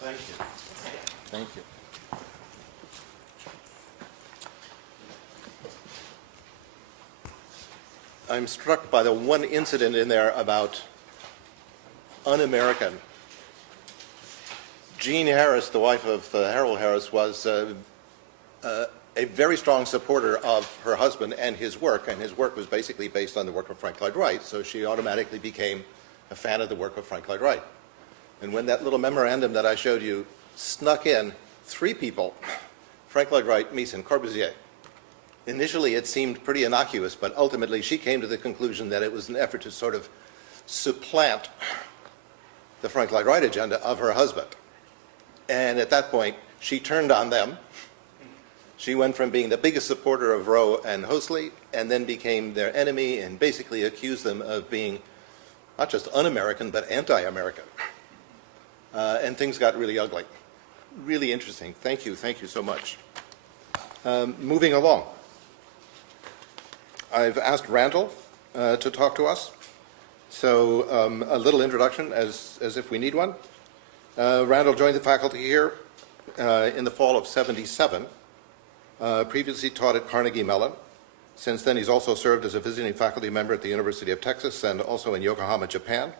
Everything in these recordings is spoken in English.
Thank you. Thank you. I'm struck by the one incident in there about un-American. Jean Harris, the wife of Harold Harris, was a very strong supporter of her husband and his work was basically based on the work of Frank Lloyd Wright, so she automatically became a fan of the work of Frank Lloyd Wright. And when that little memorandum that I showed you snuck in, three people, Frank Lloyd Wright, Mies, and Corbusier. Initially, it seemed pretty innocuous, but ultimately she came to the conclusion that it was an effort to sort of supplant the Frank Lloyd Wright agenda of her husband. And at that point, she turned on them. She went from being the biggest supporter of Roe and Hoseley, and then became their enemy and basically accused them of being not just un-American, but anti-American. And things got really ugly. Really interesting. Thank you so much. Moving along. I've asked Randall to talk to us. So a little introduction as if we need one. Randall joined the faculty here in the fall of '77. Previously taught at Carnegie Mellon. Since then, he's also served as a visiting faculty member at the University of Texas and also in Yokohama, Japan.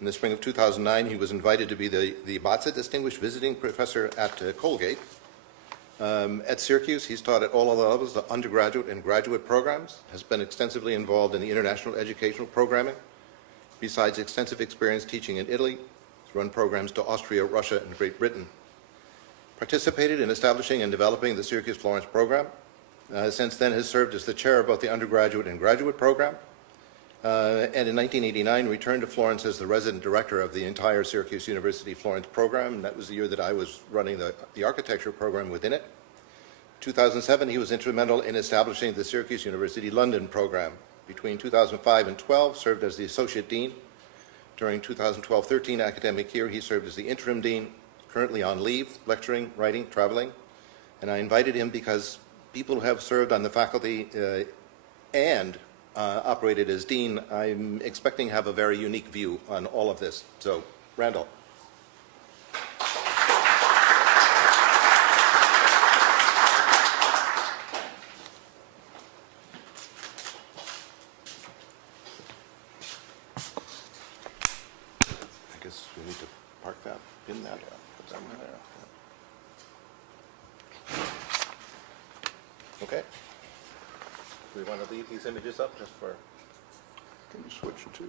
In the spring of 2009, he was invited to be the Batza Distinguished Visiting Professor at Colgate. At Syracuse, he's taught at all of the levels of undergraduate and graduate programs, has been extensively involved in the international educational programming. Besides extensive experience teaching in Italy, he's run programs to Austria, Russia, and Great Britain. Participated in establishing and developing the Syracuse Florence program. Since then has served as the chair of both the undergraduate and graduate program. And in 1989 returned to Florence as the resident director of the entire Syracuse University Florence program. And that was the year that I was running the architecture program within it. 2007, he was instrumental in establishing the Syracuse University London program. Between 2005 and 12, served as the associate dean. During 2012-13 academic year, he served as the interim dean, currently on leave, lecturing, writing, traveling. And I invited him because people who have served on the faculty and operated as dean, I'm expecting to have a very unique view on all of this. So, Randall. I guess we need to park that, pin that, put that in there. Okay. Do we want to leave these images up just for... Can you switch to...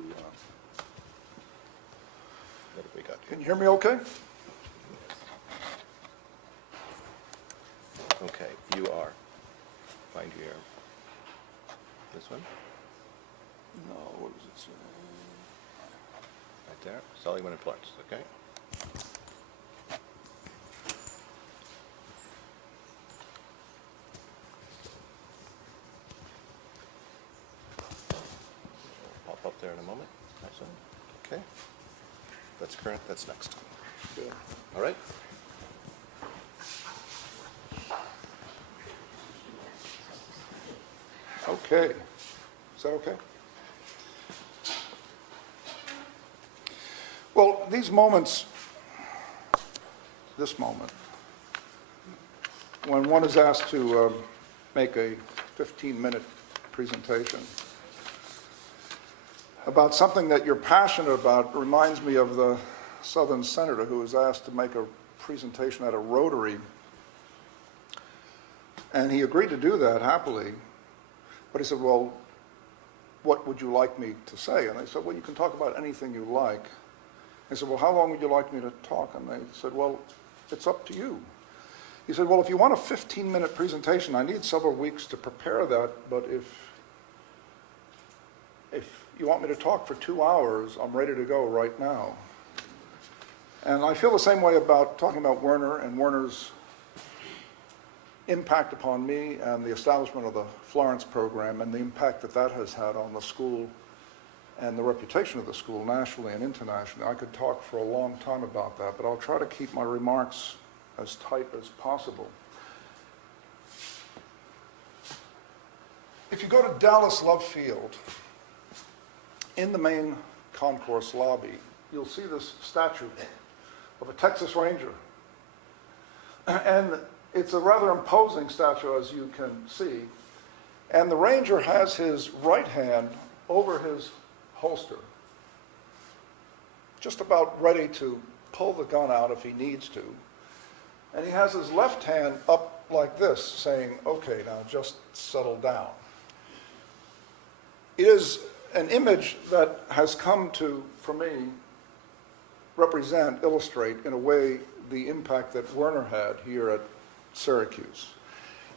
What have we got here? Can you hear me okay? Okay, you are. Find your... This one? No, what does it say? Right there. Seligmann and Florence, okay? Pop up there in a moment. Nice one. Okay. That's current, that's next. Good. All right. Okay. Is that okay? Well, these moments, this moment, when one is asked to make a 15-minute presentation about something that you're passionate about, reminds me of the Southern senator who was asked to make a presentation at a Rotary, and he agreed to do that happily, but he said, well, what would you like me to say? And they said, well, you can talk about anything you like. He said, well, how long would you like me to talk? And they said, well, it's up to you. He said, well, if you want a 15-minute presentation, I need several weeks to prepare that, but if you want me to talk for 2 hours, I'm ready to go right now. And I feel the same way about talking about Werner and Werner's impact upon me and the establishment of the Florence program and the impact that that has had on the school and the reputation of the school nationally and internationally. I could talk for a long time about that, but I'll try to keep my remarks as tight as possible. If you go to Dallas Love Field, in the main concourse lobby, you'll see this statue of a Texas Ranger. And it's a rather imposing statue, as you can see. And the ranger has his right hand over his holster, just about ready to pull the gun out if he needs to. And he has his left hand up like this, saying, okay, now just settle down. It is an image that has come to, for me, illustrate in a way the impact that Werner had here at Syracuse.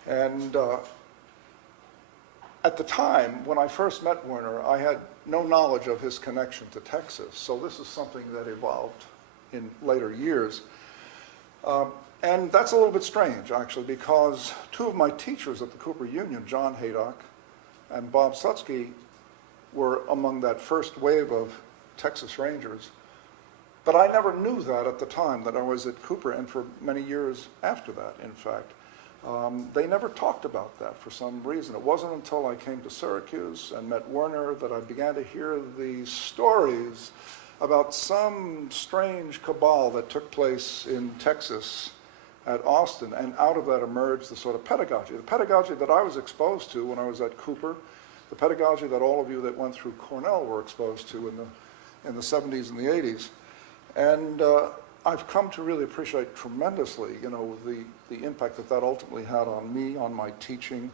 And at the time, when I first met Werner, I had no knowledge of his connection to Texas, so this is something that evolved in later years. And that's a little bit strange, actually, because two of my teachers at the Cooper Union, John Haydock and Bob Sutsky, were among that first wave of Texas Rangers. But I never knew that at the time that I was at Cooper, and for many years after that, in fact. They never talked about that for some reason. It wasn't until I came to Syracuse and met Werner that I began to hear these stories about some strange cabal that took place in Texas at Austin, and out of that emerged the sort of pedagogy. The pedagogy that I was exposed to when I was at Cooper, the pedagogy that all of you that went through Cornell were exposed to in the 70s and the 80s. And I've come to really appreciate tremendously, the impact that ultimately had on me, on my teaching,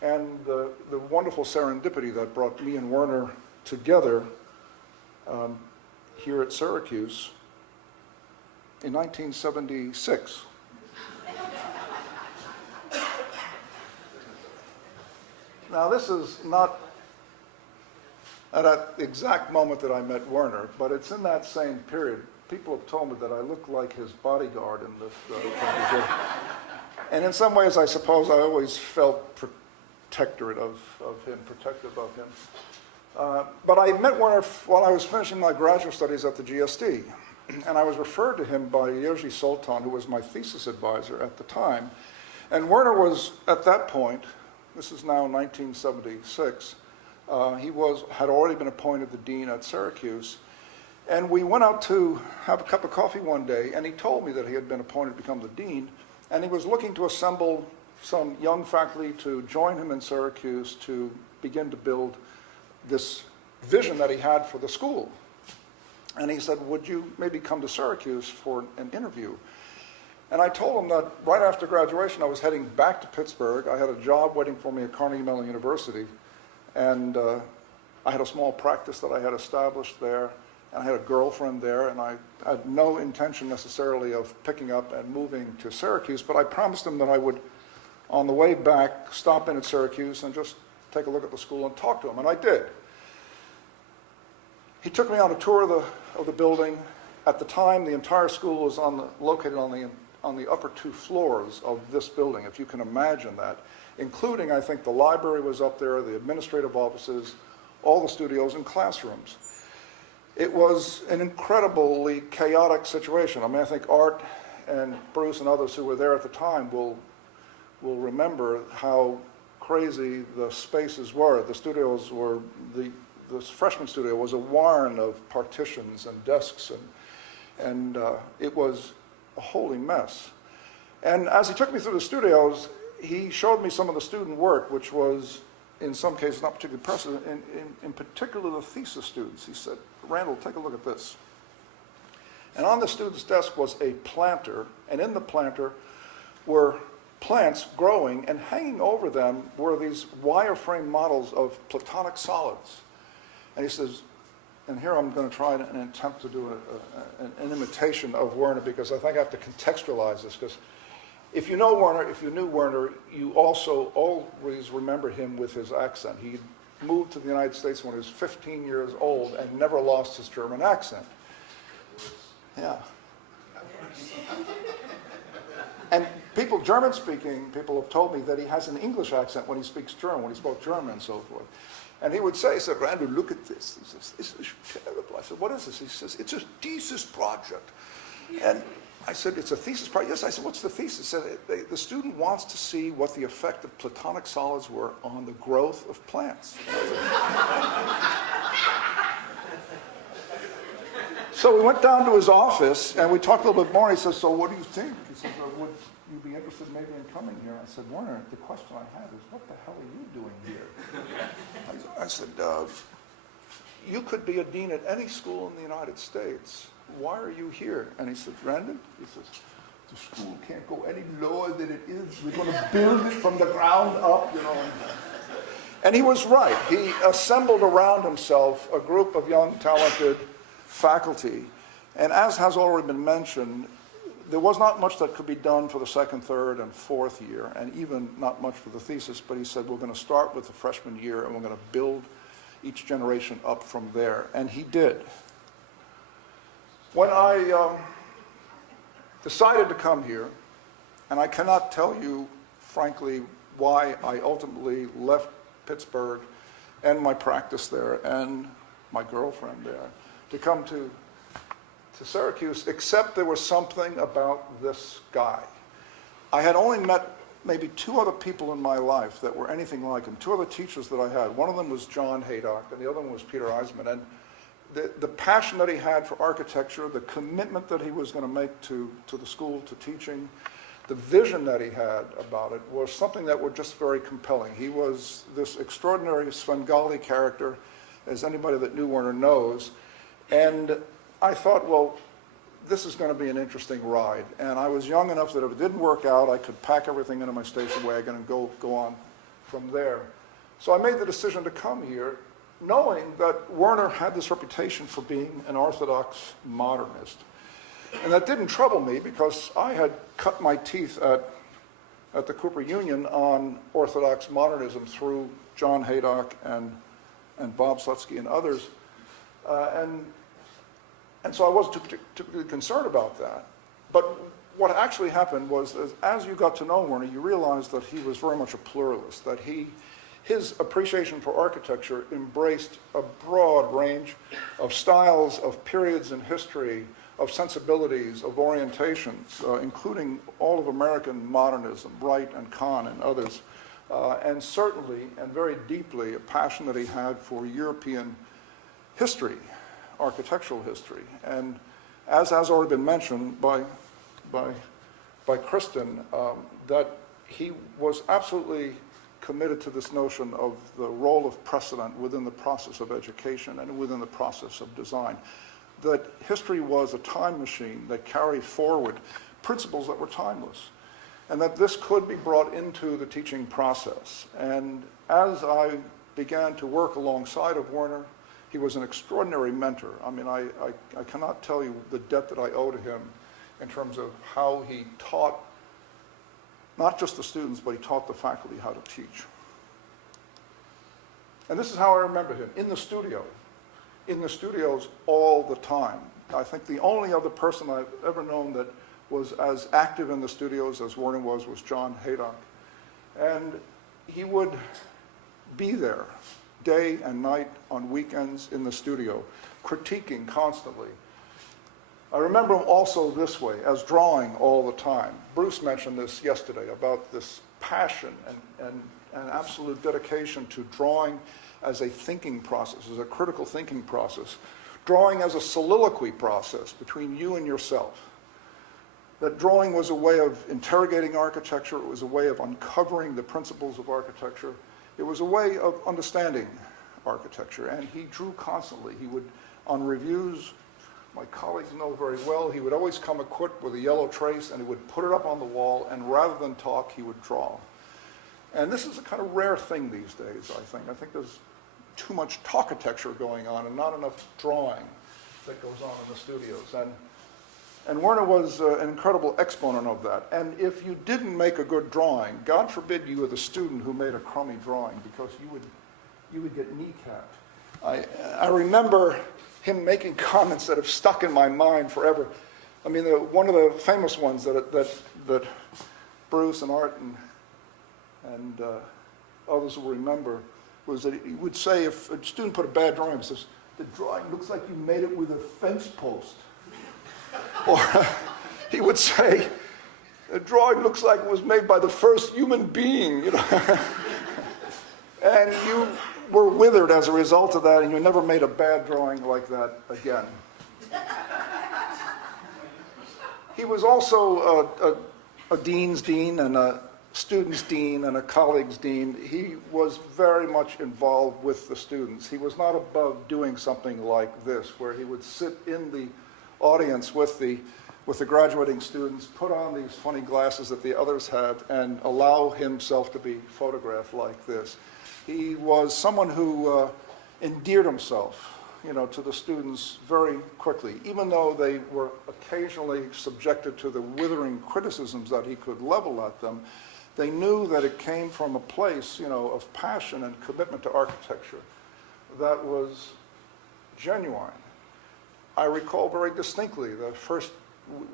and the wonderful serendipity that brought me and Werner together here at Syracuse in 1976. Now, this is not at that exact moment that I met Werner, but it's in that same period. People have told me that I look like his bodyguard in this. And in some ways, I suppose I always felt protective of him. But I met Werner while I was finishing my graduate studies at the GSD. And I was referred to him by Jerzy Soltan, who was my thesis advisor at the time. And Werner was, at that point, this is now 1976, had already been appointed the dean at Syracuse. And we went out to have a cup of coffee one day, and he told me that he had been appointed to become the dean, and he was looking to assemble some young faculty to join him in Syracuse to begin to build this vision that he had for the school. And he said, would you maybe come to Syracuse for an interview? And I told him that right after graduation, I was heading back to Pittsburgh. I had a job waiting for me at Carnegie Mellon University, and I had a small practice that I had established there, and I had a girlfriend there, and I had no intention necessarily of picking up and moving to Syracuse, but I promised him that I would, on the way back, stop in at Syracuse and just take a look at the school and talk to him, and I did. He took me on a tour of the building. At the time, the entire school was located on the upper two floors of this building, if you can imagine that, including, I think, the library was up there, the administrative offices, all the studios and classrooms. It was an incredibly chaotic situation. I mean, I think Art and Bruce and others who were there at the time will remember how crazy the spaces were. The studios were, the freshman studio was a warren of partitions and desks, and it was a holy mess. And as he took me through the studios, he showed me some of the student work, which was, in some cases, not particularly impressive, in particular the thesis students. He said, Randall, take a look at this. And on the student's desk was a planter, and in the planter were plants growing, and hanging over them were these wireframe models of platonic solids. And he says, and here I'm going to try and attempt to do an imitation of Werner, because I think I have to contextualize this, because if you know Werner, if you knew Werner, you also always remember him with his accent. He moved to the United States when he was 15 years old and never lost his German accent. Yeah. And German-speaking people have told me that he has an English accent when he speaks German, when he spoke German and so forth. And he would say, Randall, look at this. He says, this is terrible. I said, what is this? He says, it's a thesis project. And I said, it's a thesis project? Yes. I said, what's the thesis? He said, the student wants to see what the effect of platonic solids were on the growth of plants. So we went down to his office, and we talked a little bit more. He says, so what do you think? He says, would you be interested maybe in coming here? I said, Werner, the question I have is, what the hell are you doing here? I said, you could be a dean at any school in the United States. Why are you here? And he said, Randall, he says, the school can't go any lower than it is. We're going to build it from the ground up, you know. And he was right. He assembled around himself a group of young, talented faculty. And as has already been mentioned, there was not much that could be done for the second, third, and fourth year, and even not much for the thesis. But he said, we're going to start with the freshman year, and we're going to build each generation up from there. And he did. When I decided to come here, and I cannot tell you, frankly, why I ultimately left Pittsburgh and my practice there and my girlfriend there to come to Syracuse, except there was something about this guy. I had only met maybe two other people in my life that were anything like him, two other teachers that I had. One of them was John Haydock, and the other one was Peter Eisman. And the passion that he had for architecture, the commitment that he was going to make to the school, to teaching, the vision that he had about it was something that was just very compelling. He was this extraordinary Svengali character, as anybody that knew Werner knows. And I thought, well, this is going to be an interesting ride. And I was young enough that if it didn't work out, I could pack everything into my station wagon and go on from there. So I made the decision to come here, knowing that Werner had this reputation for being an orthodox modernist. And that didn't trouble me because I had cut my teeth at the Cooper Union on orthodox modernism through John Haydock and Bob Slutsky and others. And so I wasn't particularly concerned about that. But what actually happened was, as you got to know Werner, you realized that he was very much a pluralist, that his appreciation for architecture embraced a broad range of styles, of periods in history, of sensibilities, of orientations, including all of American modernism, Wright and Kahn and others, and certainly and very deeply a passion that he had for European history, architectural history. And as has already been mentioned by Kristen, that he was absolutely committed to this notion of the role of precedent within the process of education and within the process of design. That history was a time machine that carried forward principles that were timeless, and that this could be brought into the teaching process. And as I began to work alongside of Werner, he was an extraordinary mentor. I mean, I cannot tell you the debt that I owe to him in terms of how he taught not just the students, but he taught the faculty how to teach. And this is how I remember him, in the studio. In the studios all the time. I think the only other person I've ever known that was as active in the studios as Werner was John Haydock. And he would be there day and night on weekends in the studio, critiquing constantly. I remember him also this way, as drawing all the time. Bruce mentioned this yesterday about this passion and absolute dedication to drawing as a thinking process, as a critical thinking process. Drawing as a soliloquy process between you and yourself. That drawing was a way of interrogating architecture, it was a way of uncovering the principles of architecture, it was a way of understanding architecture, and he drew constantly. He would, on reviews, my colleagues know very well, he would always come equipped with a yellow trace and he would put it up on the wall, and rather than talk, he would draw. And this is a kind of rare thing these days, I think. I think there's too much talkitecture going on and not enough drawing that goes on in the studios. And Werner was an incredible exponent of that. And if you didn't make a good drawing, God forbid you were the student who made a crummy drawing, because you would get kneecapped. I remember him making comments that have stuck in my mind forever. I mean, one of the famous ones that Bruce and Art and others will remember was that he would say, if a student put a bad drawing, he says, "The drawing looks like you made it with a fence post." Or he would say, "The drawing looks like it was made by the first human being," you know. And you were withered as a result of that, and you never made a bad drawing like that again. He was also a dean's dean and a student's dean and a colleague's dean. He was very much involved with the students. He was not above doing something like this, where he would sit in the audience with the graduating students, put on these funny glasses that the others had, and allow himself to be photographed like this. He was someone who endeared himself, to the students very quickly, even though they were occasionally subjected to the withering criticisms that he could level at them. They knew that it came from a place, of passion and commitment to architecture that was genuine. I recall very distinctly the first,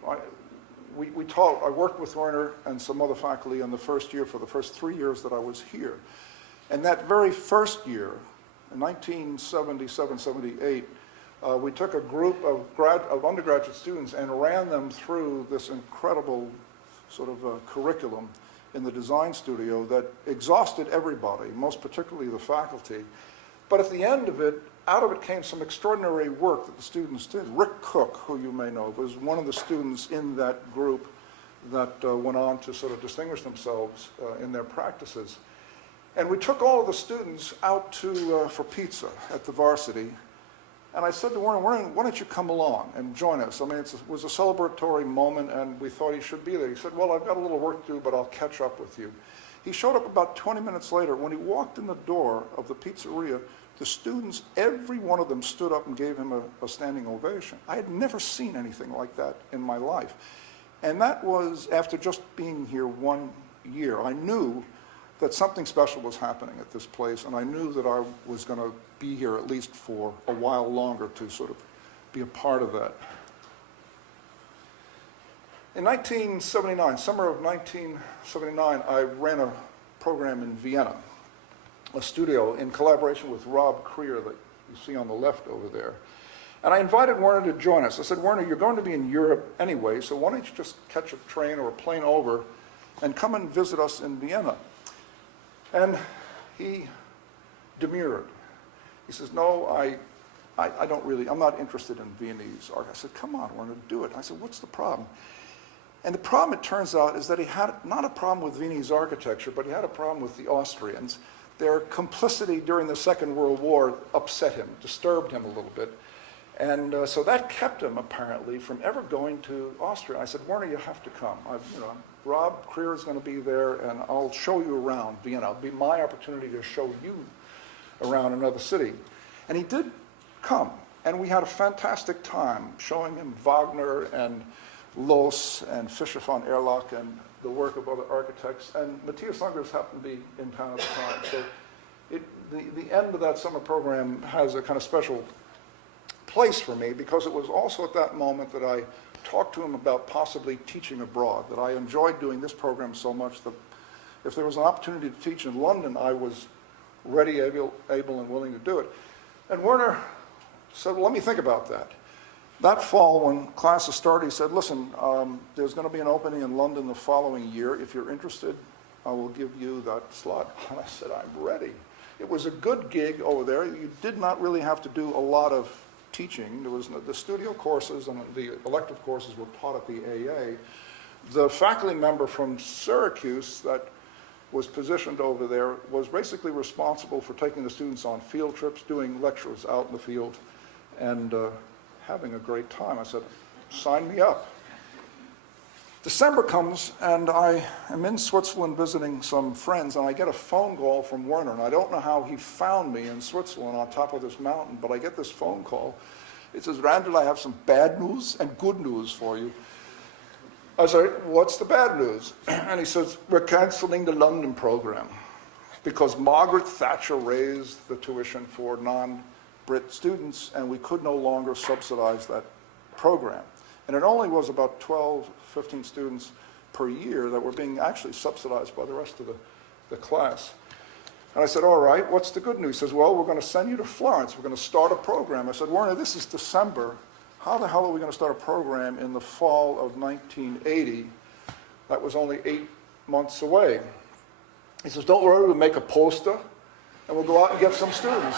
I worked with Werner and some other faculty in the first year for the first 3 years that I was here. And that very first year, in 1977, 78, we took a group of undergraduate students and ran them through this incredible sort of curriculum in the design studio that exhausted everybody, most particularly the faculty. But at the end of it, out of it came some extraordinary work that the students did. Rick Cook, who you may know, was one of the students in that group that went on to sort of distinguish themselves in their practices. And we took all of the students out for pizza at the varsity. And I said to Werner, why don't you come along and join us? I mean, it was a celebratory moment, and we thought he should be there. He said, well, I've got a little work to do, but I'll catch up with you. He showed up about 20 minutes later. When he walked in the door of the pizzeria, the students, every one of them stood up and gave him a standing ovation. I had never seen anything like that in my life. And that was after just being here 1 year. I knew that something special was happening at this place, and I knew that I was going to be here at least for a while longer to sort of be a part of that. In 1979, summer of 1979, I ran a program in Vienna, a studio in collaboration with Rob Creer that you see on the left over there. And I invited Werner to join us. I said, Werner, you're going to be in Europe anyway, so why don't you just catch a train or a plane over and come and visit us in Vienna? And he demurred. He says, no, I don't really, I'm not interested in Viennese art. I said, come on, Werner, do it. I said, what's the problem? And the problem, it turns out, is that he had not a problem with Viennese architecture, but he had a problem with the Austrians. Their complicity during the Second World War upset him, disturbed him a little bit. And so that kept him, apparently, from ever going to Austria. I said, Werner, you have to come. Rob Creer is going to be there, and I'll show you around Vienna. It'll be my opportunity to show you around another city. And he did come, and we had a fantastic time showing him Wagner and Loos and Fischer von Erlach and the work of other architects. And Matthias Ungers happened to be in town at the time. So the end of that summer program has a kind of special place for me, because it was also at that moment that I talked to him about possibly teaching abroad, that I enjoyed doing this program so much that if there was an opportunity to teach in London, I was ready, able and willing to do it. And Werner said, well, let me think about that. That fall, when classes started, he said, listen, there's going to be an opening in London the following year. If you're interested, I will give you that slot. And I said, I'm ready. It was a good gig over there. You did not really have to do a lot of teaching. There was the studio courses and the elective courses were taught at the AA. The faculty member from Syracuse that was positioned over there was basically responsible for taking the students on field trips, doing lectures out in the field, and having a great time. I said, sign me up. December comes, and I am in Switzerland visiting some friends, and I get a phone call from Werner, and I don't know how he found me in Switzerland on top of this mountain, but I get this phone call. It says, Randall, I have some bad news and good news for you. I said, what's the bad news? And he says, we're canceling the London program because Margaret Thatcher raised the tuition for non-Brit students, and we could no longer subsidize that program. And it only was about 12, 15 students per year that were being actually subsidized by the rest of the class. And I said, all right, what's the good news? He says, well, we're going to send you to Florence. We're going to start a program. I said, Werner, this is December. How the hell are we going to start a program in the fall of 1980? That was only 8 months away. He says, don't worry, we'll make a poster, and we'll go out and get some students.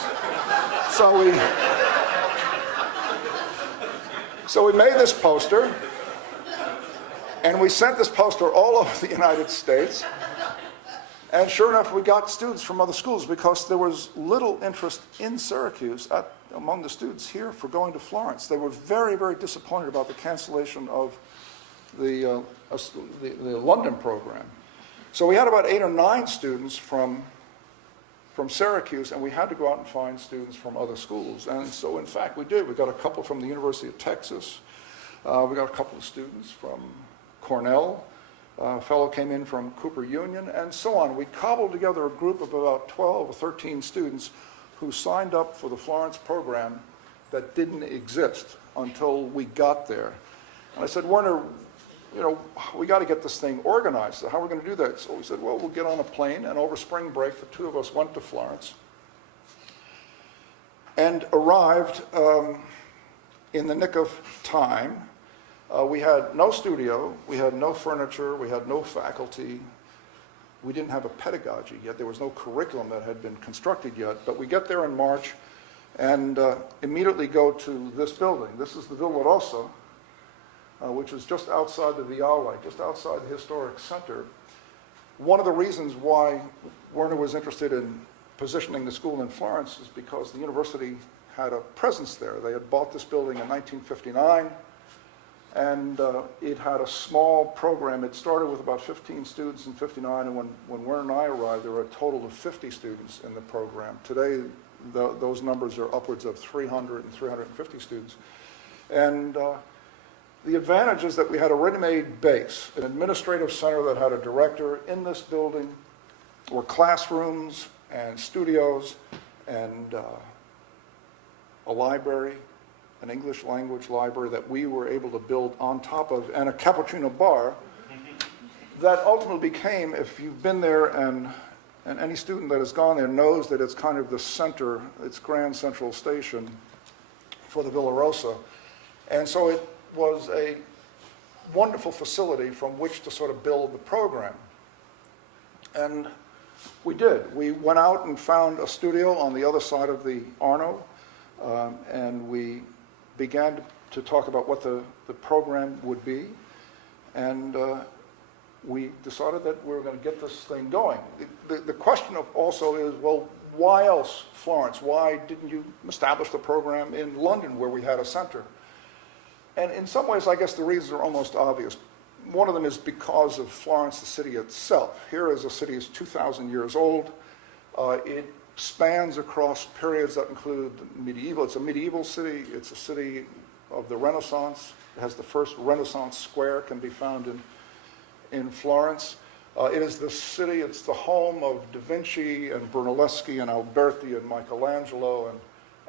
So we made this poster, And we sent this poster all over the United States. And sure enough, we got students from other schools because there was little interest in Syracuse among the students here for going to Florence. They were very, very disappointed about the cancellation of the London program. So we had about 8 or 9 students from Syracuse, and we had to go out and find students from other schools. And so, in fact, we did. We got a couple from the University of Texas. We got a couple of students from Cornell. A fellow came in from Cooper Union, and so on. We cobbled together a group of about 12 or 13 students who signed up for the Florence program that didn't exist until we got there. And I said, Werner, you know, we got to get this thing organized. So how are we going to do that? So we said, well, we'll get on a plane, and over spring break, the 2 of us went to Florence and arrived in the nick of time. We had no studio, we had no furniture, we had no faculty. We didn't have a pedagogy yet. There was no curriculum that had been constructed yet. But we get there in March and immediately go to this building. This is the Villa Rosa, which is just outside the Viale, just outside the historic center. One of the reasons why Werner was interested in positioning the school in Florence is because the university had a presence there. They had bought this building in 1959, and it had a small program. It started with about 15 students in 59, and when Werner and I arrived, there were a total of 50 students in the program. Today, those numbers are upwards of 300 and 350 students. And the advantage is that we had a ready-made base, an administrative center that had a director. In this building were classrooms and studios and a library, an English language library that we were able to build on top of, and a cappuccino bar that ultimately became, if you've been there, and any student that has gone there knows that it's kind of the center, it's Grand Central Station for the Villa Rosa. And so it was a wonderful facility from which to sort of build the program. And we did. We went out and found a studio on the other side of the Arno, and we began to talk about what the program would be. And we decided that we were going to get this thing going. The question also is, well, why else Florence? Why didn't you establish the program in London where we had a center? And in some ways, I guess the reasons are almost obvious. One of them is because of Florence, the city itself. Here is a city that's 2,000 years old. It spans across periods that include medieval. It's a medieval city. It's a city of the Renaissance. It has the first Renaissance square, can be found in Florence. It is the city, it's the home of Da Vinci and Brunelleschi and Alberti and Michelangelo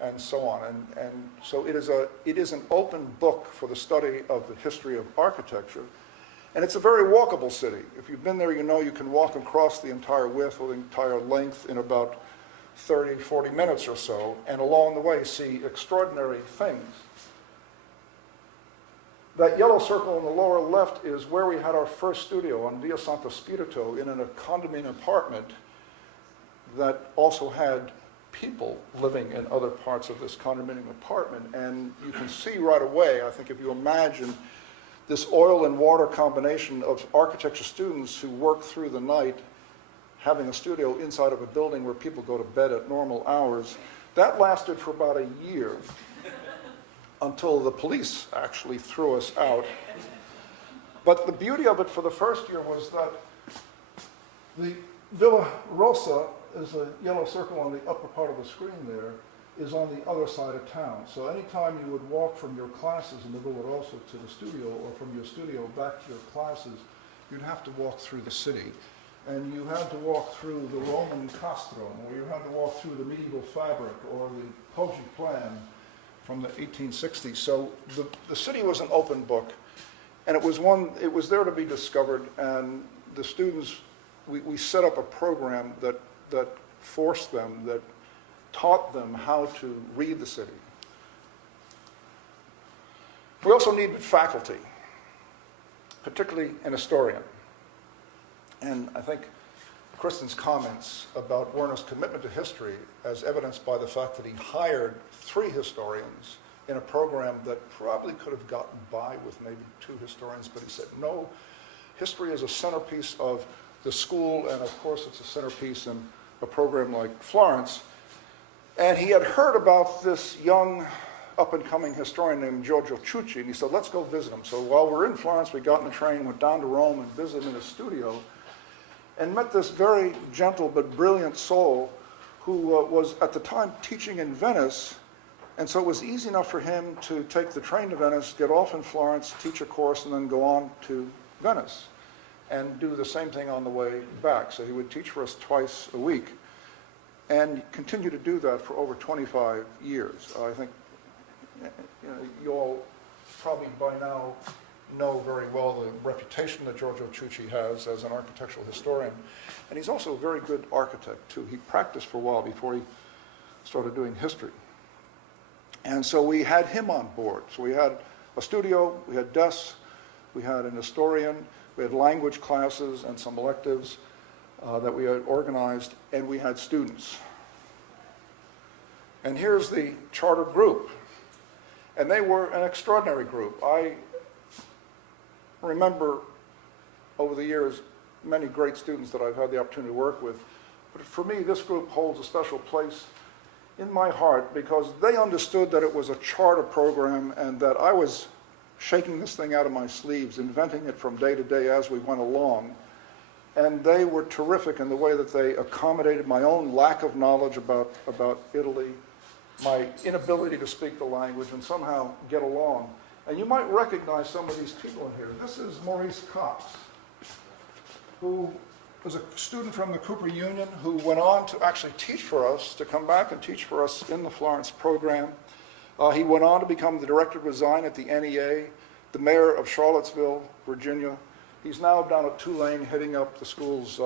and so on. And so it is an open book for the study of the history of architecture. And it's a very walkable city. If you've been there, you know you can walk across the entire width or the entire length in about 30, 40 minutes or so, and along the way see extraordinary things. That yellow circle in the lower left is where we had our first studio on Via Santo Spirito in a condominium apartment that also had people living in other parts of this condominium apartment. And you can see right away, I think if you imagine this oil and water combination of architecture students who work through the night having a studio inside of a building where people go to bed at normal hours, that lasted for about a year until the police actually threw us out. But the beauty of it for the first year was that the Villa Rosa is a yellow circle on the upper part of the screen there, is on the other side of town. So anytime you would walk from your classes in the Villa Rosa to the studio, or from your studio back to your classes, you'd have to walk through the city. And you had to walk through the Roman castrum, or you had to walk through the medieval fabric, or the Poggi plan from the 1860s. So the city was an open book, and it was there to be discovered, and the students, we set up a program that forced them, that taught them how to read the city. We also needed faculty, particularly an historian. And I think Kristen's comments about Werner's commitment to history, as evidenced by the fact that he hired 3 historians in a program that probably could have gotten by with maybe 2 historians, but he said, no, history is a centerpiece of the school, and of course it's a centerpiece in a program like Florence. And he had heard about this young up-and-coming historian named Giorgio Ciucci, and he said, let's go visit him. So while we're in Florence, we got in the train, went down to Rome and visited him in his studio, and met this very gentle but brilliant soul who was at the time teaching in Venice, and so it was easy enough for him to take the train to Venice, get off in Florence, teach a course, and then go on to Venice and do the same thing on the way back. So he would teach for us twice a week and continue to do that for over 25 years. I think you all probably by now know very well the reputation that Giorgio Ciucci has as an architectural historian. And he's also a very good architect, too. He practiced for a while before he started doing history. And so we had him on board. So we had a studio, we had desks, we had an historian, we had language classes and some electives that we had organized, and we had students. And here's the charter group. And they were an extraordinary group. I remember over the years many great students that I've had the opportunity to work with. But for me, this group holds a special place in my heart because they understood that it was a charter program and that I was shaking this thing out of my sleeves, inventing it from day to day as we went along. And they were terrific in the way that they accommodated my own lack of knowledge about Italy, my inability to speak the language and somehow get along. And you might recognize some of these people in here. This is Maurice Cox, who was a student from the Cooper Union who went on to actually teach for us, to come back and teach for us in the Florence program. He went on to become the director of design at the NEA, the mayor of Charlottesville, Virginia. He's now down at Tulane heading up the school's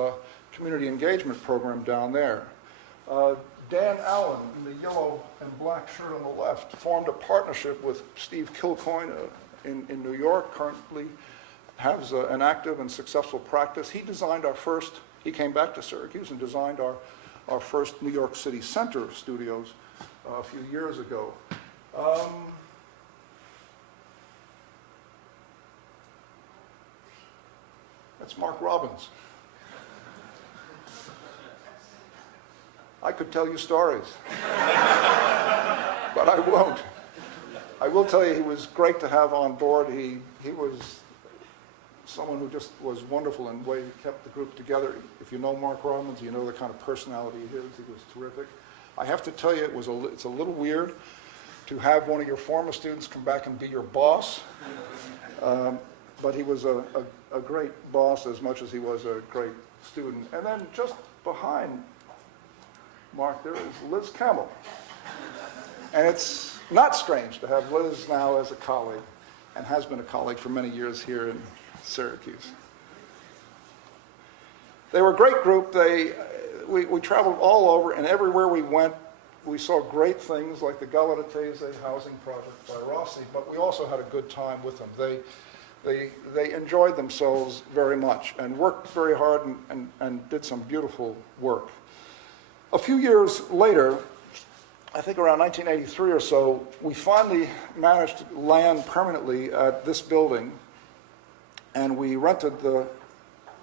community engagement program down there. Dan Allen, in the yellow and black shirt on the left, formed a partnership with Steve Kilcoyne in New York, currently has an active and successful practice. He designed he came back to Syracuse and designed our first New York City Center studios a few years ago. That's Mark Robbins. I could tell you stories, but I won't. I will tell you he was great to have on board. He was someone who just was wonderful in the way he kept the group together. If you know Mark Robbins, you know the kind of personality he is. He was terrific. I have to tell you, it's a little weird to have one of your former students come back and be your boss, but he was a great boss as much as he was a great student. And then just behind Mark, there is Liz Campbell. And it's not strange to have Liz now as a colleague, and has been a colleague for many years here in Syracuse. They were a great group. We traveled all over, and everywhere we went, we saw great things like the Galatatese housing project by Rossi, but we also had a good time with them. They enjoyed themselves very much and worked very hard and did some beautiful work. A few years later, I think around 1983 or so, we finally managed to land permanently at this building, and we rented the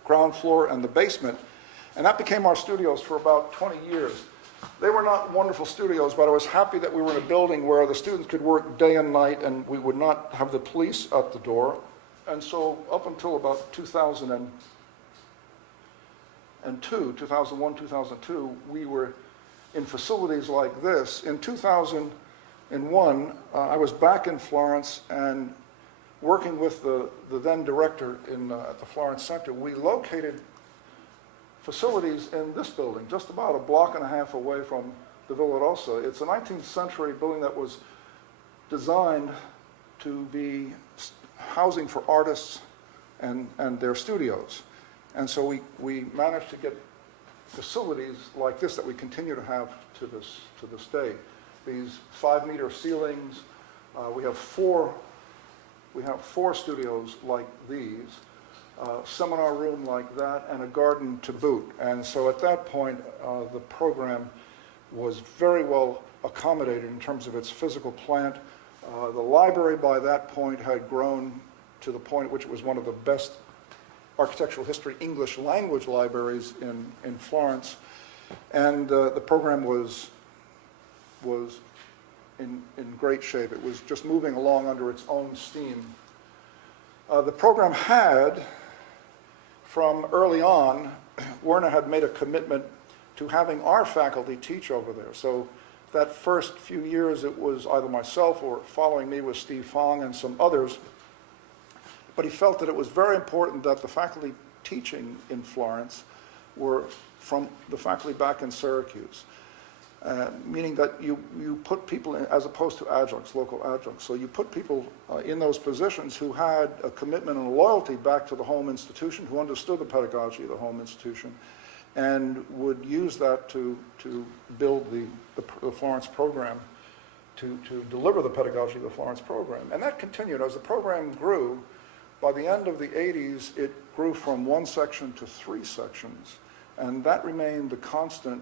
ground floor and the basement, and that became our studios for about 20 years. They were not wonderful studios, but I was happy that we were in a building where the students could work day and night, and we would not have the police at the door. And so up until about 2001, 2002, we were in facilities like this. In 2001, I was back in Florence and working with the then director at the Florence Center. We located facilities in this building, just about a block and a half away from the Villa Rosa. It's a 19th century building that was designed to be housing for artists and their studios. And so we managed to get facilities like this that we continue to have to this day. These 5-meter ceilings. We have four studios like these, seminar room like that, and a garden to boot. And so at that point, the program was very well accommodated in terms of its physical plant. The library by that point had grown to the point at which it was one of the best architectural history English language libraries in Florence. And the program was in great shape. It was just moving along under its own steam. The program had, from early on, Werner had made a commitment to having our faculty teach over there. So that first few years, it was either myself or following me was Steve Fong and some others. But he felt that it was very important that the faculty teaching in Florence were from the faculty back in Syracuse, meaning that you put people in, as opposed to adjuncts, local adjuncts. So you put people in those positions who had a commitment and a loyalty back to the home institution, who understood the pedagogy of the home institution, and would use that to build the Florence program, to deliver the pedagogy of the Florence program. And that continued. As the program grew, by the end of the 80s, it grew from 1 section to 3 sections. And that remained the constant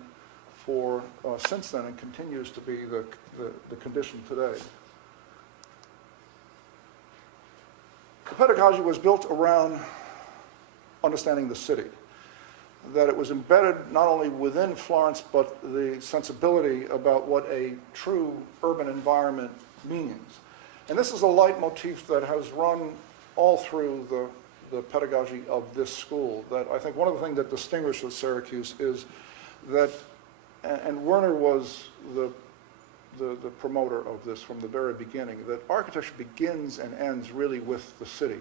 for since then, and continues to be the condition today. The pedagogy was built around understanding the city, that it was embedded not only within Florence, but the sensibility about what a true urban environment means. And this is a leitmotif that has run all through the pedagogy of this school. That I think one of the things that distinguishes Syracuse is that, and Werner was the promoter of this from the very beginning, that architecture begins and ends really with the city.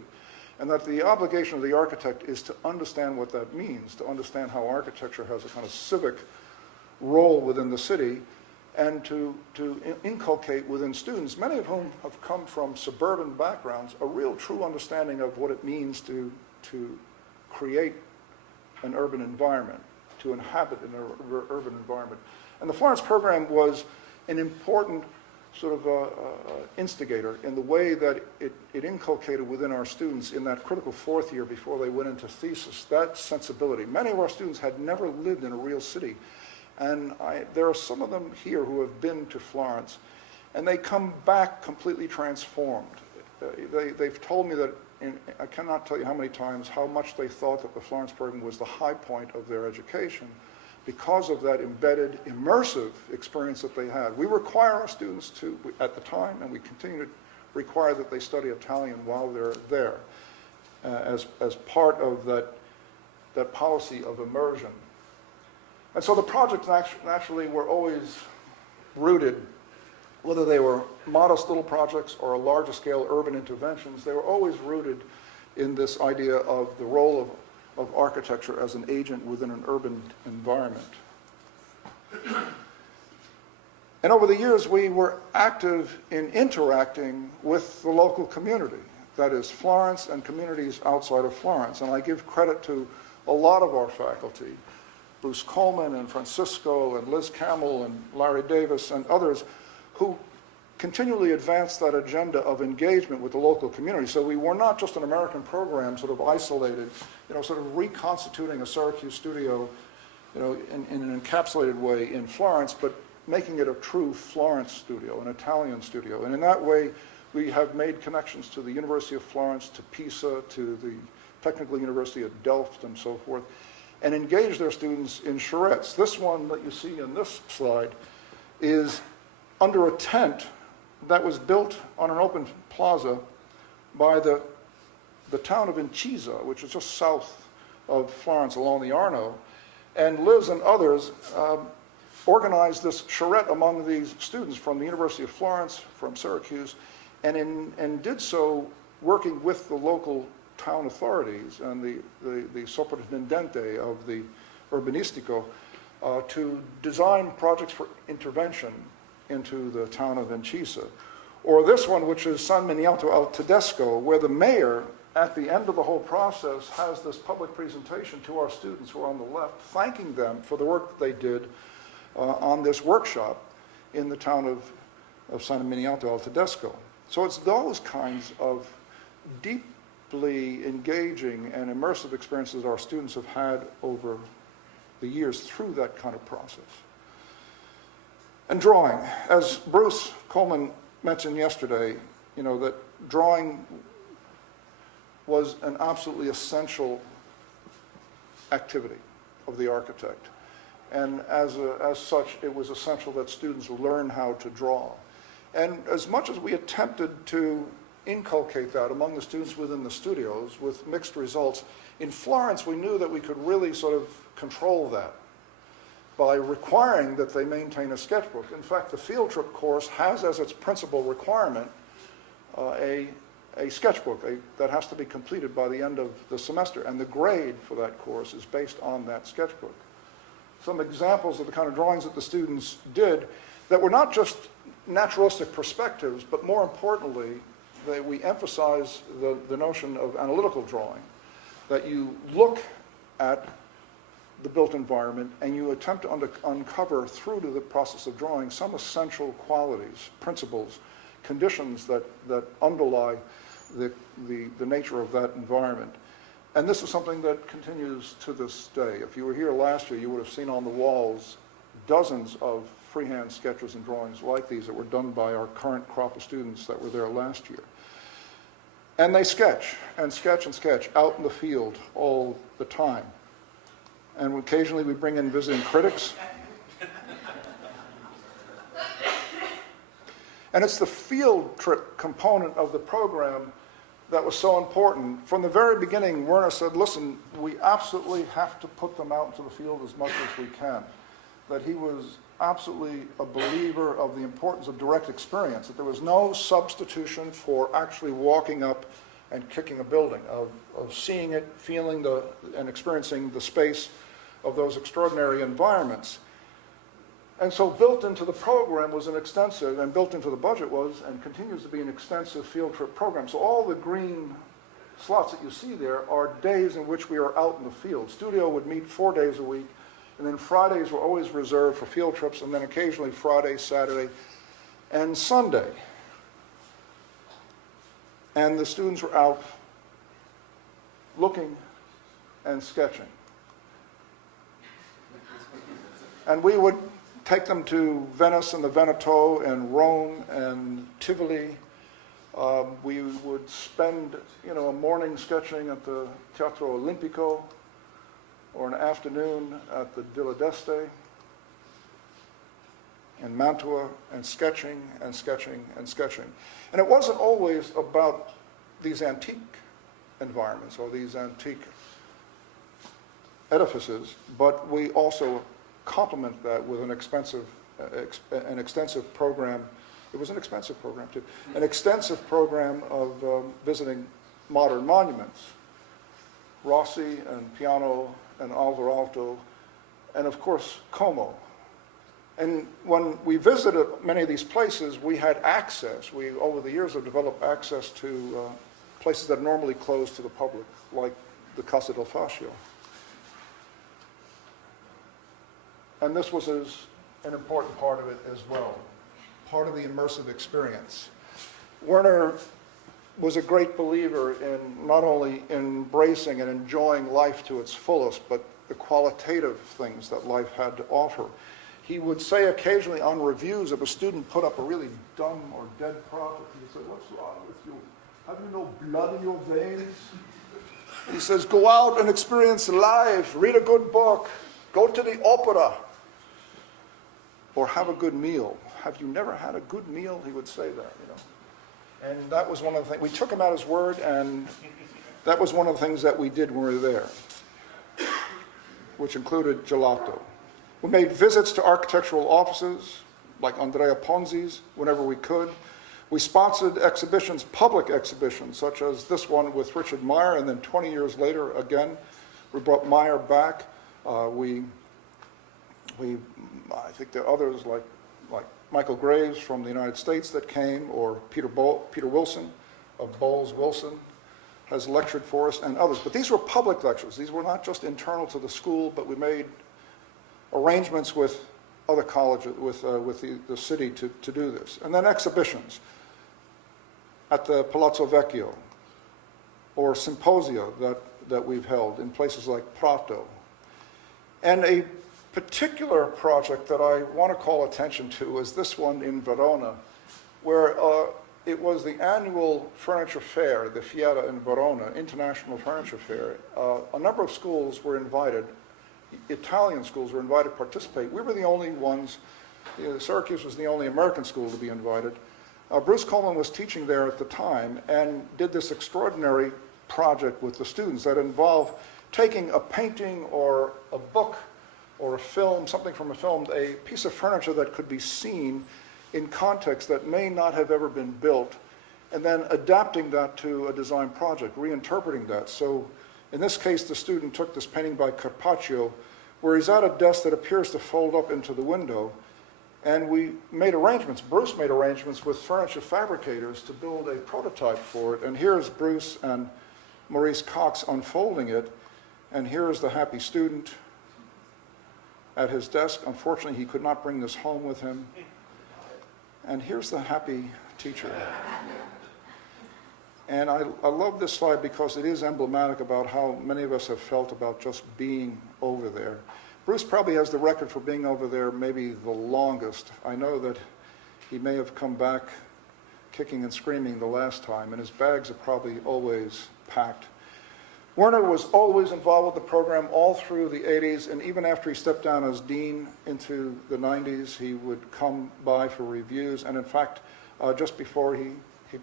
And that the obligation of the architect is to understand what that means, to understand how architecture has a kind of civic role within the city, and to inculcate within students, many of whom have come from suburban backgrounds, a real true understanding of what it means to create an urban environment, to inhabit an urban environment. And the Florence program was an important sort of instigator in the way that it inculcated within our students in that critical 4th year before they went into thesis, that sensibility. Many of our students had never lived in a real city. And there are some of them here who have been to Florence, and they come back completely transformed. They've told me that, I cannot tell you how many times, how much they thought that the Florence program was the high point of their education because of that embedded, immersive experience that they had. We require our students to, at the time, and we continue to require that they study Italian while they're there as part of that policy of immersion. And so the projects naturally were always rooted, whether they were modest little projects or larger scale urban interventions, they were always rooted in this idea of the role of architecture as an agent within an urban environment. And over the years, we were active in interacting with the local community, that is Florence and communities outside of Florence. And I give credit to a lot of our faculty, Bruce Coleman and Francisco and Liz Camel and Larry Davis and others, who continually advanced that agenda of engagement with the local community. So we were not just an American program sort of isolated, sort of reconstituting a Syracuse studio, in an encapsulated way in Florence, but making it a true Florence studio, an Italian studio. And in that way, we have made connections to the University of Florence, to Pisa, to the Technical University of Delft, and so forth, and engage their students in charrettes. This one that you see in this slide is under a tent that was built on an open plaza by the town of Incisa, which is just south of Florence along the Arno. And Liz and others organized this charrette among these students from the University of Florence, from Syracuse, and did so working with the local town authorities and the soprintendente of the urbanistico to design projects for intervention into the town of Incisa. Or this one, which is San Miniato al Tedesco, where the mayor, at the end of the whole process, has this public presentation to our students who are on the left, thanking them for the work that they did on this workshop in the town of San Miniato al Tedesco. So it's those kinds of deeply engaging and immersive experiences our students have had over the years through that kind of process. And drawing. As Bruce Coleman mentioned yesterday, that drawing was an absolutely essential activity of the architect. And as such, it was essential that students learn how to draw. And as much as we attempted to inculcate that among the students within the studios with mixed results, in Florence we knew that we could really sort of control that by requiring that they maintain a sketchbook. In fact, the field trip course has as its principal requirement a sketchbook that has to be completed by the end of the semester, and the grade for that course is based on that sketchbook. Some examples of the kind of drawings that the students did that were not just naturalistic perspectives, but more importantly, we emphasize the notion of analytical drawing, that you look at the built environment and you attempt to uncover through to the process of drawing some essential qualities, principles, conditions that underlie the nature of that environment. And this is something that continues to this day. If you were here last year, you would have seen on the walls dozens of freehand sketches and drawings like these that were done by our current crop of students that were there last year. And they sketch and sketch and sketch out in the field all the time. And occasionally we bring in visiting critics. And it's the field trip component of the program that was so important. From the very beginning, Werner said, listen, we absolutely have to put them out into the field as much as we can. That he was absolutely a believer of the importance of direct experience, that there was no substitution for actually walking up and kicking a building, of seeing it, feeling and experiencing the space of those extraordinary environments. And so built into the program was an extensive, and built into the budget was, and continues to be, an extensive field trip program. So all the green slots that you see there are days in which we are out in the field. Studio would meet 4 days a week, and then Fridays were always reserved for field trips, and then occasionally Friday, Saturday, and Sunday. And the students were out looking and sketching. And we would take them to Venice and the Veneto and Rome and Tivoli. We would spend, a morning sketching at the Teatro Olimpico, or an afternoon at the Villa d'Este in Mantua, and sketching and sketching and sketching. And it wasn't always about these antique environments or these antique edifices, but we also complement that with an extensive program. It was an expensive program too. An extensive program of visiting modern monuments, Rossi and Piano and Alvar Aalto, and of course Como. And when we visited many of these places, we had access. We, over the years, have developed access to places that are normally closed to the public, like the Casa del Fascio. And this was an important part of it as well, part of the immersive experience. Werner was a great believer in not only embracing and enjoying life to its fullest, but the qualitative things that life had to offer. He would say occasionally on reviews, if a student put up a really dumb or dead project, he would say, "What's wrong with you? Have you no blood in your veins?" He says, "Go out and experience life, read a good book, go to the opera, or have a good meal." Have you never had a good meal? He would say that, And that was one of the things. We took him at his word, and that was one of the things that we did when we were there, which included gelato. We made visits to architectural offices, like Andrea Ponzi's, whenever we could. We sponsored exhibitions, public exhibitions, such as this one with Richard Meyer, and then 20 years later, again, we brought Meyer back. I think there are others like Michael Graves from the United States that came, or Peter Wilson of Bowles Wilson has lectured for us, and others. But these were public lectures. These were not just internal to the school, but we made arrangements with other colleges, with the city to do this. And then exhibitions at the Palazzo Vecchio, or symposia that we've held in places like Prato. And a particular project that I want to call attention to is this one in Verona, where it was the annual furniture fair, the Fiera in Verona, International Furniture Fair. A number of schools were invited, Italian schools were invited to participate. We were the only ones, Syracuse was the only American school to be invited. Bruce Korman was teaching there at the time and did this extraordinary project with the students that involved taking a painting or a book or a film, something from a film, a piece of furniture that could be seen in context that may not have ever been built, and then adapting that to a design project, reinterpreting that. So in this case, the student took this painting by Carpaccio, where he's at a desk that appears to fold up into the window, and we made arrangements, Bruce made arrangements with furniture fabricators to build a prototype for it, and here's Bruce and Maurice Cox unfolding it, and here's the happy student at his desk. Unfortunately, he could not bring this home with him. And here's the happy teacher. And I love this slide because it is emblematic about how many of us have felt about just being over there. Bruce probably has the record for being over there maybe the longest. I know that he may have come back kicking and screaming the last time, and his bags are probably always packed. Werner was always involved with the program all through the 80s, and even after he stepped down as dean into the 90s, he would come by for reviews. And in fact, just before he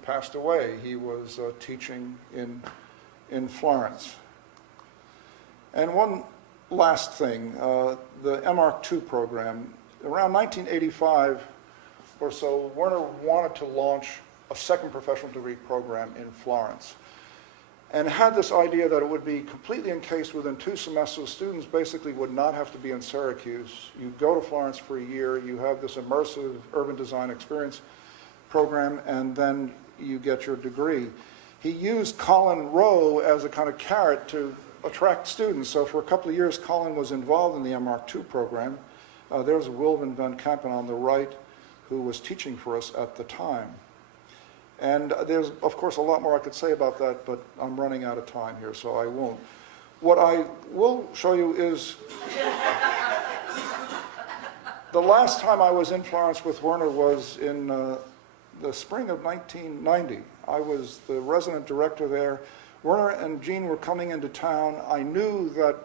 passed away, he was teaching in Florence. And one last thing, the MArch2 program. Around 1985 or so, Werner wanted to launch a second professional degree program in Florence, and had this idea that it would be completely encased within 2 semesters. Students basically would not have to be in Syracuse. You go to Florence for a year, you have this immersive urban design experience program, and then you get your degree. He used Colin Rowe as a kind of carrot to attract students. So for a couple of years, Colin was involved in the MArch2 program. There's Wilvin van Kampen on the right, who was teaching for us at the time. And there's, of course, a lot more I could say about that, but I'm running out of time here, so I won't. What I will show you is the last time I was in Florence with Werner was in the spring of 1990. I was the resident director there. Werner and Jean were coming into town. I knew that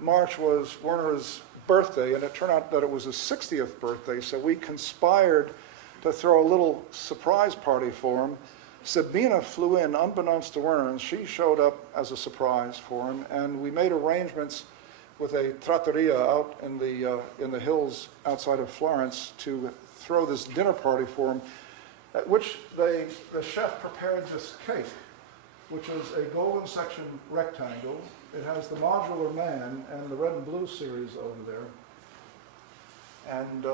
March was Werner's birthday, and it turned out that it was his 60th birthday, so we conspired to throw a little surprise party for him. Sabina flew in unbeknownst to Werner, and she showed up as a surprise for him, and we made arrangements with a trattoria out in the hills outside of Florence to throw this dinner party for him, at which the chef prepared this cake, which is a golden section rectangle. It has the modular man and the red and blue series over there. And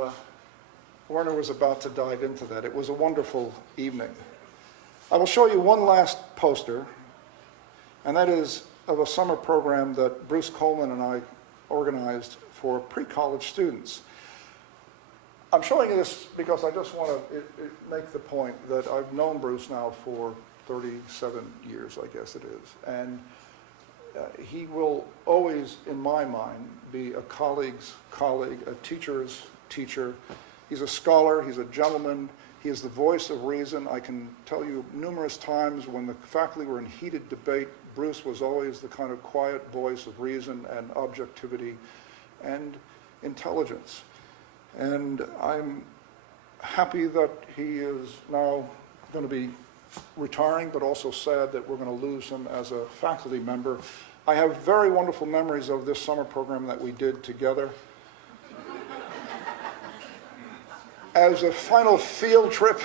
Werner was about to dive into that. It was a wonderful evening. I will show you one last poster, and that is of a summer program that Bruce Coleman and I organized for pre-college students. I'm showing you this because I just want to make the point that I've known Bruce now for 37 years, I guess it is. And he will always, in my mind, be a colleague's colleague, a teacher's teacher. He's a scholar, he's a gentleman, he is the voice of reason. I can tell you numerous times when the faculty were in heated debate, Bruce was always the kind of quiet voice of reason and objectivity and intelligence. And I'm happy that he is now going to be retiring, but also sad that we're going to lose him as a faculty member. I have very wonderful memories of this summer program that we did together. As a final field trip,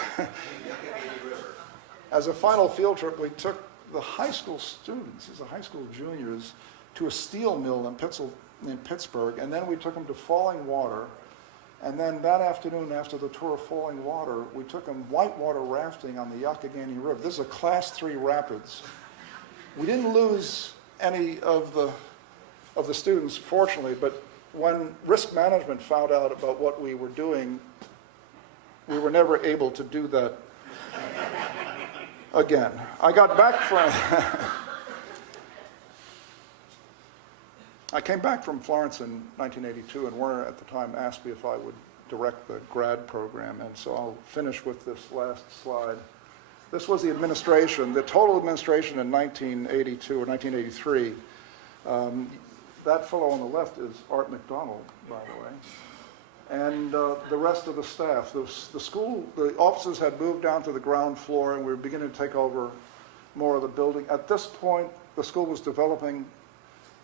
we took the high school students, these are high school juniors, to a steel mill in Pittsburgh, and then we took them to Falling Water. And then that afternoon, after the tour of Falling Water, we took them whitewater rafting on the Youghiogheny River. This is a Class 3 rapids. We didn't lose any of the students, fortunately, but when risk management found out about what we were doing, we were never able to do that again. I got back from... I came back from Florence in 1982, and Werner at the time asked me if I would direct the grad program, and so I'll finish with this last slide. This was the administration, the total administration in 1982 or 1983. That fellow on the left is Art McDonald, by the way. And the rest of the staff. The offices had moved down to the ground floor, and we were beginning to take over more of the building. At this point, the school was developing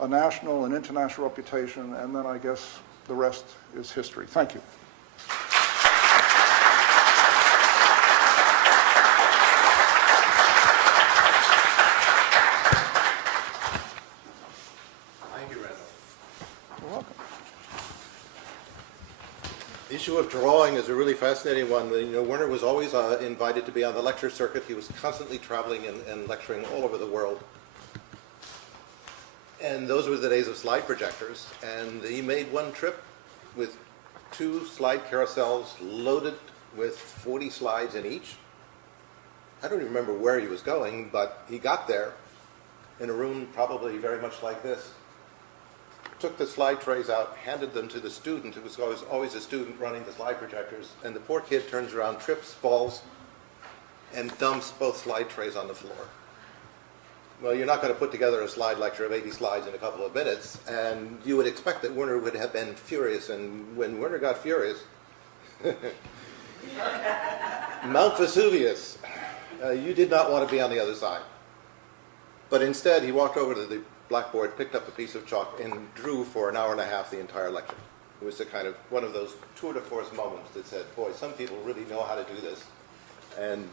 a national and international reputation, and then I guess the rest is history. Thank you. Thank you, Randall. You're welcome. The issue of drawing is a really fascinating one. You know, Werner was always invited to be on the lecture circuit. He was constantly traveling and lecturing all over the world. And those were the days of slide projectors. And he made one trip with 2 slide carousels loaded with 40 slides in each. I don't even remember where he was going, but he got there in a room probably very much like this. Took the slide trays out, handed them to the student. It was always a student running the slide projectors. And the poor kid turns around, trips, falls, and dumps both slide trays on the floor. Well, you're not going to put together a slide lecture of 80 slides in a couple of minutes, and you would expect that Werner would have been furious. And when Werner got furious, Mount Vesuvius, you did not want to be on the other side. But instead, he walked over to the blackboard, picked up a piece of chalk, and drew for an hour and a half the entire lecture. It was a kind of one of those tour de force moments that said, boy, some people really know how to do this, and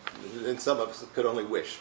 some of us could only wish.